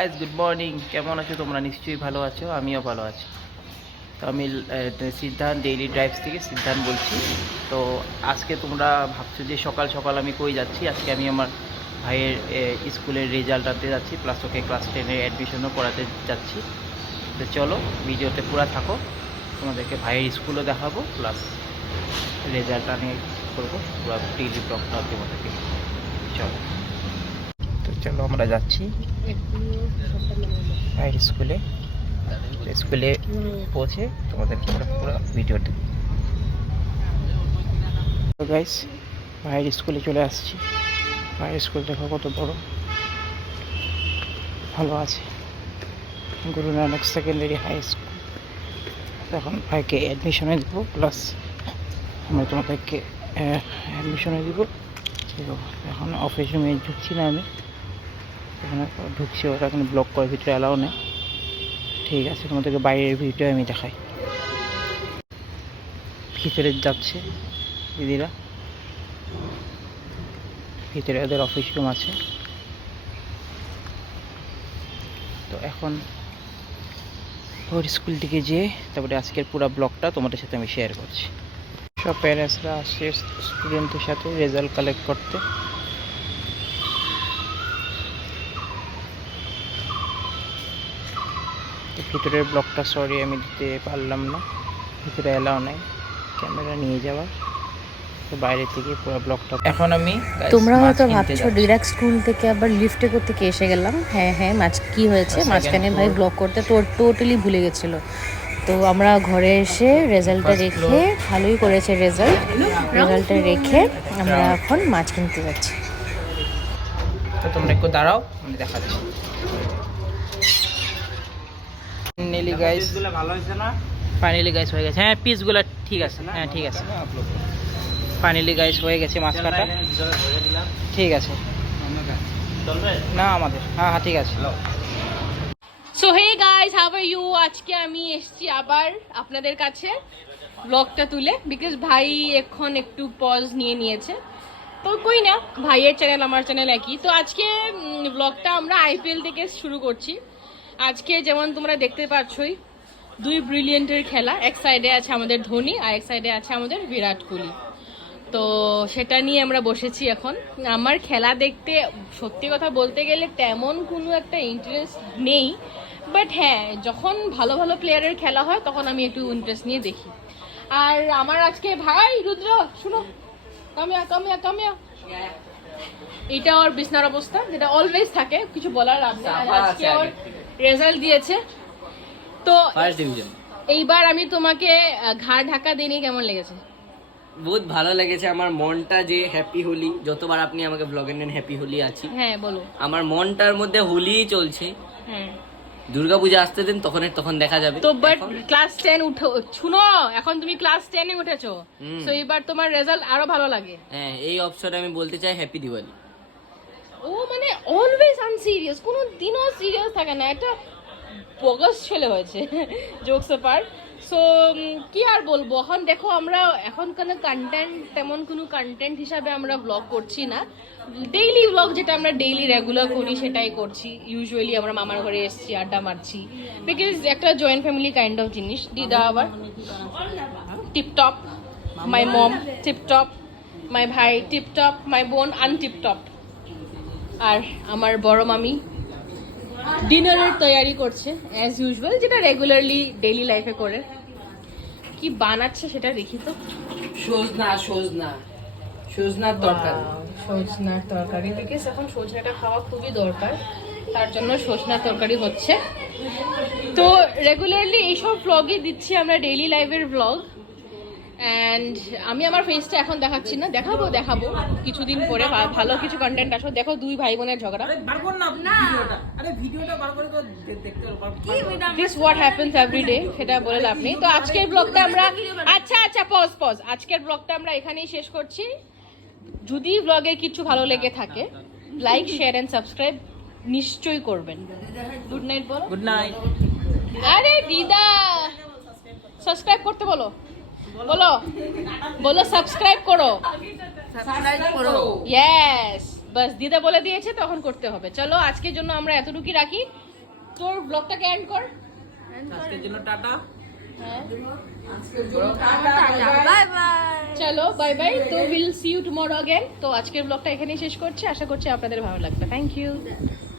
Guys, good morning. কেমন আছো তোমরা? নিশ্চয়ই ভালো আছো, আমিও ভালো আছি। তো আমি সিদ্ধান্ত ডেইলি ড্রাইভস থেকে সিদ্ধান্ত বলছি। তো আজকে তোমরা ভাবছো যে সকাল সকাল আমি কই যাচ্ছি। আজকে আমি আমার ভাইয়ের স্কুলের রেজাল্ট আনতে যাচ্ছি, প্লাস ওকে ক্লাস 10-এর অ্যাডমিশনও করাতে যাচ্ছি। তো চলো ভিডিওতে পুরো থাকো, তোমাদেরকে ভাইয়ের স্কুলও দেখাবো, প্লাস রেজাল্ট আনে করবো, পুরো ডেইলি ব্লগটা তোমাদেরকে। চলো চলো আমরা যাচ্ছি ভাইয়ের স্কুলে। স্কুলে পৌঁছে তোমাদেরকে আমরা পুরো ভিডিও দেব। তো গাইস, ভাইয়ের স্কুলে চলে আসছি। ভাইয়ের স্কুল দেখো কত বড়, ভালো আছে। Guru Nanak secondary high school. এখন ভাইকে অ্যাডমিশনে দেবো, প্লাস আমরা তোমাদেরকে অ্যাডমিশনে দেবো। এখন অফিস রুমে ঢুকছি না, আমি এখানে ঢুকছি, ওরা এখন ব্লক করে ভিতরে অ্যালাউ নেই। ঠিক আছে, তোমাদেরকে বাইরের ভিডিও আমি দেখাই। ভিতরে যাচ্ছে দিদিরা, ভিতরে ওদের অফিস রুম আছে। তো এখন ওর স্কুল থেকে যেয়ে তারপরে আজকের পুরো ব্লগটা তোমাদের সাথে আমি শেয়ার করছি। সব প্যারেন্টসরা আসছে স্টুডেন্টের সাথে রেজাল্ট কালেক্ট করতে। ভিতরের ব্লগটা সরি আমি দিতে পারলাম না, ভিতরে অ্যালাউ নাই ক্যামেরা নিয়ে যাওয়ার। তো বাইরে থেকে পুরো ব্লগটা এখন আমি। তোমরা হয়তো ভাবছো ডিরেক্ট স্কুল থেকে আবার লিফটে করতে এসে গেলাম। হ্যাঁ, কি হয়েছে, মাঝখানে ভাই ব্লগ করতে টোটালি ভুলে গেছিলো। তো আমরা ঘরে এসে রেজাল্টটা রেখে, ভালোই করেছে রেজাল্টটা রেখে আমরা এখন মাছ কিনতে যাচ্ছি। তো তোমরা একটু দাঁড়াও, আমি দেখাচ্ছি। ফাইনালি গাইস, ভালো হয়েছে না? ফাইনালি গাইস হয়ে গেছে। হ্যাঁ, পিসগুলো ঠিক আছে। হ্যাঁ ঠিক আছে, ফাইনালি গাইস হয়ে গেছে মাছ কাটা। ঠিক আছে না আমাদের, হ্যাঁ ঠিক আছে। So hey guys, how are you? আজকে আমি এসেছি আবার আপনাদের কাছে ব্লগটা তুলে, বিকজ ভাই এখন একটু পজ নিয়েছে। তো কই না, ভাইয়ের চ্যানেল আমার চ্যানেল একই। তো আজকে ব্লগটা আমরা আইপিএল থেকে শুরু করছি। আজকে যেমন তোমরা দেখতে পাচ্ছই, দুই ব্রিলিয়েন্টের খেলা। এক সাইডে আছে আমাদের ধোনি, আর এক সাইডে আছে আমাদের বিরাট কোহলি। তো সেটা নিয়ে আমরা বসেছি এখন। আমার খেলা দেখতে সত্যি কথা বলতে গেলে তেমন কোনো একটা ইন্টারেস্ট নেই, বাট হ্যাঁ, যখন ভালো ভালো প্লেয়ারের খেলা হয় তখন আমি একটু ইন্টারেস্ট নিয়ে দেখি। আর আমার আজকে ভাই রুদ্র, শুনো, কামিয়া এটা ওর বিছনার অবস্থা, যেটা অলওয়েজ থাকে, কিছু বলার আছে। আজকে ওর রেজাল্ট দিয়েছে। তো এইবার আমি তোমাকে ঘাড় ঢাকা দিইনি, কেমন লেগেছে? বহুত ভালো লেগেছে। আমার মনটা যে হ্যাপি হোলি, যতবার আপনি আমাকে ব্লগে নেন হ্যাপি হোলি আছি। হ্যাঁ বলো। আমার মনটার মধ্যে হোলিই চলছে। হ্যাঁ, দুর্গাপূজা আসতে দিন, তখন দেখা যাবে। তো বাট ক্লাস 10 উঠো, শুনো, এখন তুমি ক্লাস 10 এ উঠেছো, তো এবার তোমার রেজাল্ট আরো ভালো লাগে। হ্যাঁ, এই অপশনে আমি বলতে চাই হ্যাপি দিওয়ালি। ও মানে অলওয়েজ আনসিরিয়াস, কোনো দিনও সিরিয়াস থাকে না, একটা বগস ছেলে হয়েছে। Jokes apart. সো কি আর বলবো, এখন দেখো আমরা এখন কোনো কন্টেন্ট, তেমন কোনো কন্টেন্ট হিসাবে আমরা ব্লগ করছি না। ডেইলি ব্লগ যেটা আমরা ডেইলি রেগুলার করি সেটাই করছি। ইউজুয়ালি আমরা মামার ঘরে এসেছি, আড্ডা মারছি, বিকজ একটা জয়েন্ট ফ্যামিলি কাইন্ড অফ জিনিস। দিদা আবার টিপটপ, মাই মম টিপটপ, মাই ভাই টিপটপ, মাই বোন আনটিপটপ, আর আমার বড় মামি ডিনারের তৈরি করছে অ্যাজ ইউজুয়াল, যেটা রেগুলারলি ডেইলি লাইফে করে। কি বানাচ্ছে সেটা দেখি তো। সজনার তরকারি। সজনার তরকারি, বিকজ এখন সজনাটা খাওয়া খুবই দরকার, তার জন্য সজনার তরকারি হচ্ছে। তো রেগুলারলি এইসব ব্লগই দিচ্ছি আমরা, ডেইলি লাইফের ব্লগ। অ্যান্ড আমি আমার ফেসটা এখন দেখাচ্ছি না, দেখাবো কিছুদিন পরে, ভালো কিছু কন্টেন্ট আসো। দেখো দুই ভাই বোনের ঝগড়া, দিস হোয়াট হ্যাপেন্স এভরিডে, সেটা বলে লাভ নেই। তো আজকের ব্লগটা আমরা আচ্ছা পজ আজকের ব্লগটা আমরা এখানেই শেষ করছি। যদি ব্লগে কিছু ভালো লেগে থাকে, লাইক, শেয়ার এন্ড সাবস্ক্রাইব নিশ্চয়ই করবেন। গুড নাইট বলো। Good night. আরে দিদা, সাবস্ক্রাইব করতে বলো সাবস্ক্রাইব করো। ইয়েস, বাস দিদা বলে দিয়েছে, তখন করতে হবে। চলো আজকের জন্য আমরা এতটুকুই রাখি। তোর ব্লগটাকে এন্ড কর। আজকের জন্য টাটা। হ্যাঁ বাই বাই। চলো বাই বাই, তো will see you tomorrow again. তো আজকের ব্লগটা এখানেই শেষ করছি, আশা করছি আপনাদের ভালো লাগবে। Thank you.